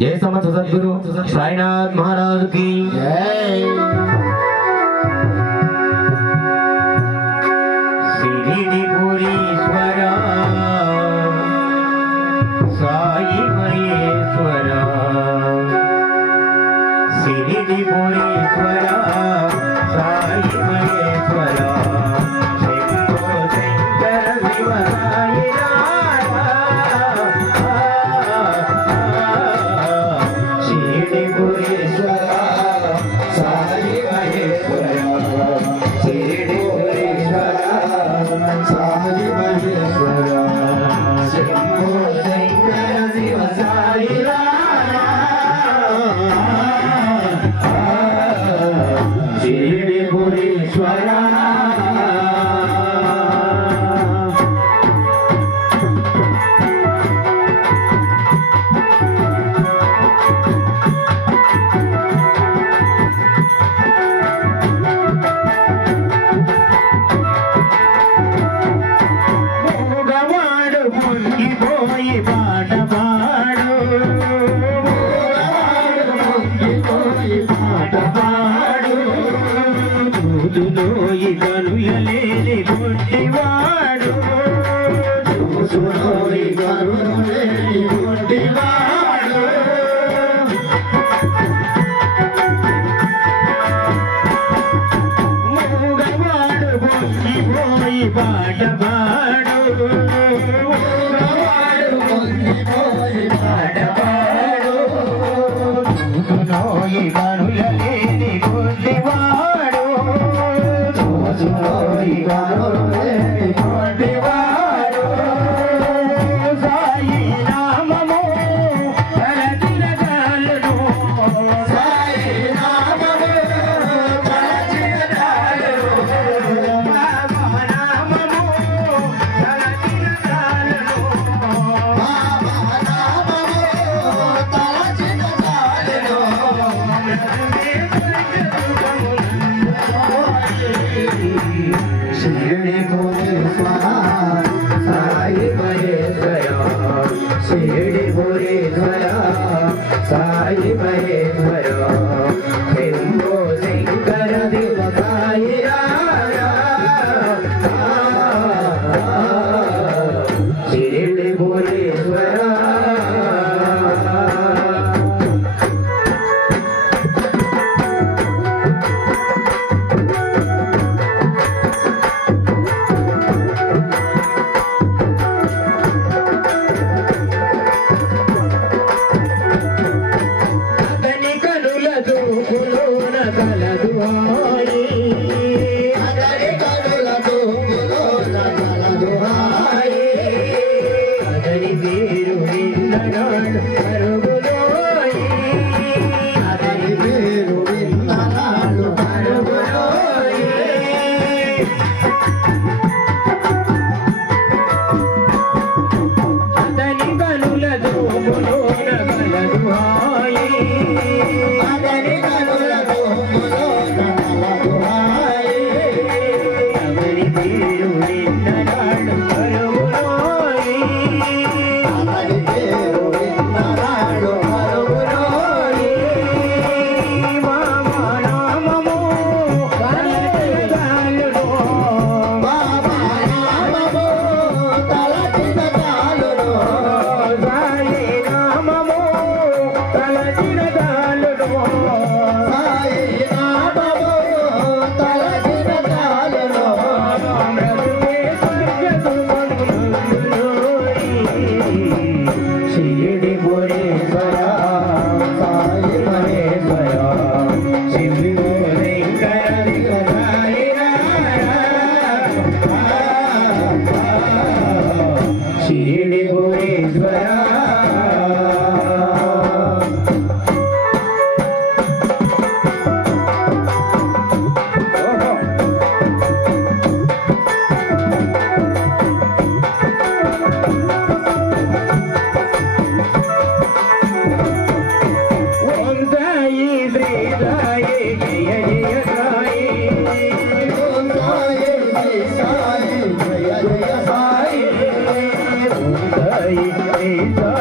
जय समर्थ सद्गुरु साईनाथ महाराज की जय। शिरडीपुरीश्वरा साई महेश्वरा, शिरडीपुरीश्वरा साई महेश्वरा, शंभो शंकर शिव साई राधा। शिरडीपुरीश्वरा साई महेश्वरा, शिरडीपुरीश्वरा साई महेश्वरा, शंभो शंकर शिव साई राधा। शिरडीपुरीश्वरा మూగవాడు పొంగిపోయి పాట పాడు, మూగవాడు పొంగిపోయి పాట పాడు, చూదులోయి కనుయలేని గుడ్డివాడు, చూదులోయి కనుయలేని గుడ్డివాడు, మూగవాడు పొంగిపోయి పాట పాడు, మూగవాడు పొంగిపోయి పాట పాడు, చూదులోయి కనుయలేని గుడ్డివాడు, చూదులోయి కనుయలేని గుడ్డివాడు, సాయి నామము తలచిన చాలును, సాయి నామము తలచిన చాలును, బాబా నామము తలచిన చాలును, బాబా నామము తలచిన చాలును, शिरडीपुरीश्वरा साई महेश्वरा, शिरडीपुरीश्वरा साई महेश्वरा, शंभो शंकर शिव साई राधा। शिरडीपुरीश्वरा అతని కనుల దూకులోన కలదు హాయి, అతని కనుల దూకులోన కలదు హాయి, అతని పేరు విన్ననాడు పరుగులోయి, అతని పేరు విన్ననాడు పరుగులోయి, అతని కనుల దూకులోన కలదు హాయి, అతని కనుల దూకులోన కలదు హాయి, అతని పేరు విన్ననాడు పరుగులోయి, అతని పేరు విన్ననాడు పరుగులోయి, బాబా నామము తలచిన చాలును, బాబా నామము తలచిన చాలును, సాయి నామము తలచిన చాలును, సాయి నామము తలచిన చాలును, బ్రతుకే స్వర్గసుమనులోయి. शिरडीपुरीश्वरा साई महेश्वरा, शंभो शंकर शिव साई राधा। शिरडीपुरीश्वरा ఓం సాయి శ్రీ సాయి జయ జయ సాయి, ఓం సాయి శ్రీ సాయి జయ జయ సాయి, ఓం సాయి శ్రీ సాయి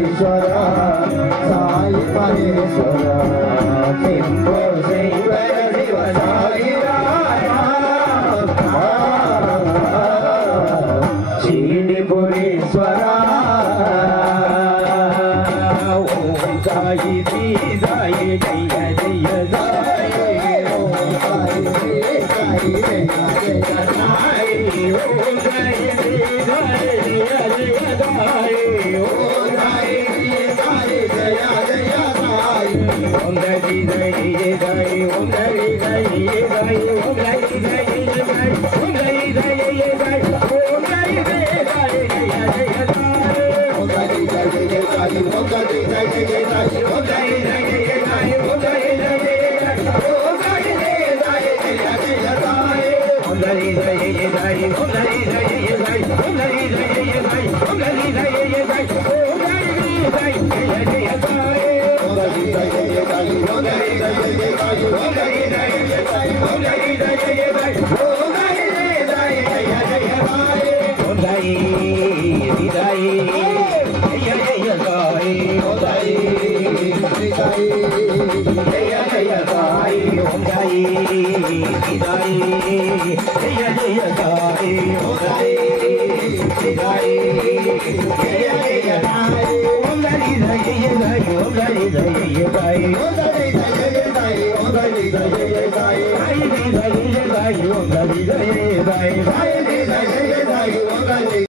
ఈశ్వరా సాయి మహేశ్వరా శంభో శంకర శివ సాయి శిరిపురీశ్వరా ఓం సాయి శ్రీ సాయి జయ జయ సాయి ఓం సాయి శ్రీ సాయి జయ జయ సాయి ఓం సాయి శ్రీ సాయి జయ జయ సాయి ఓం సాయి శ్రీ సాయి జయ జయ సాయి ఓం సాయి జయ సాయి ఓం సాయి జయ సాయి ఓం సాయి జయ సాయి ఓం సాయి జయ సాయి ఓం సాయి జయ సాయి జయ జయ సాయి ఓం సాయి జయ సాయి ఓం సాయి జయ సాయి ఓం సాయి జయ సాయి ఓం సాయి జయ సాయి ఓం సాయి జయ సాయి జయ జయ సాయి ఓం సాయి జయ సాయి ఓం సాయి జయ సాయి ఓం సాయి జయ సాయి ఓం సాయి జయ సాయి ఓం సాయి జయ సాయి జయ జయ సాయి ఓం సాయి జయ సాయి ఓం సాయి జయ సాయి ఓం సాయి జయ సాయి ఓం సాయి జయ సాయి ఓం సాయి జయ సాయి జయ జయ సాయి ఓం సాయి విదాయి జయ జయ సాయి ఓం సాయి విదాయి జయ జయ సాయి ఓం సాయి విదాయి జయ జయ సాయి ఓం సాయి విదాయి జయ జయ సాయి ఓం సాయి జయ సాయి ఓం సాయి జయ సాయి ఓం సాయి జయ సాయి ఓం సాయి జయ సాయి సాయి జయ సాయి ఓం సాయి జయ సాయి సాయి జయ సాయి ఓం సాయి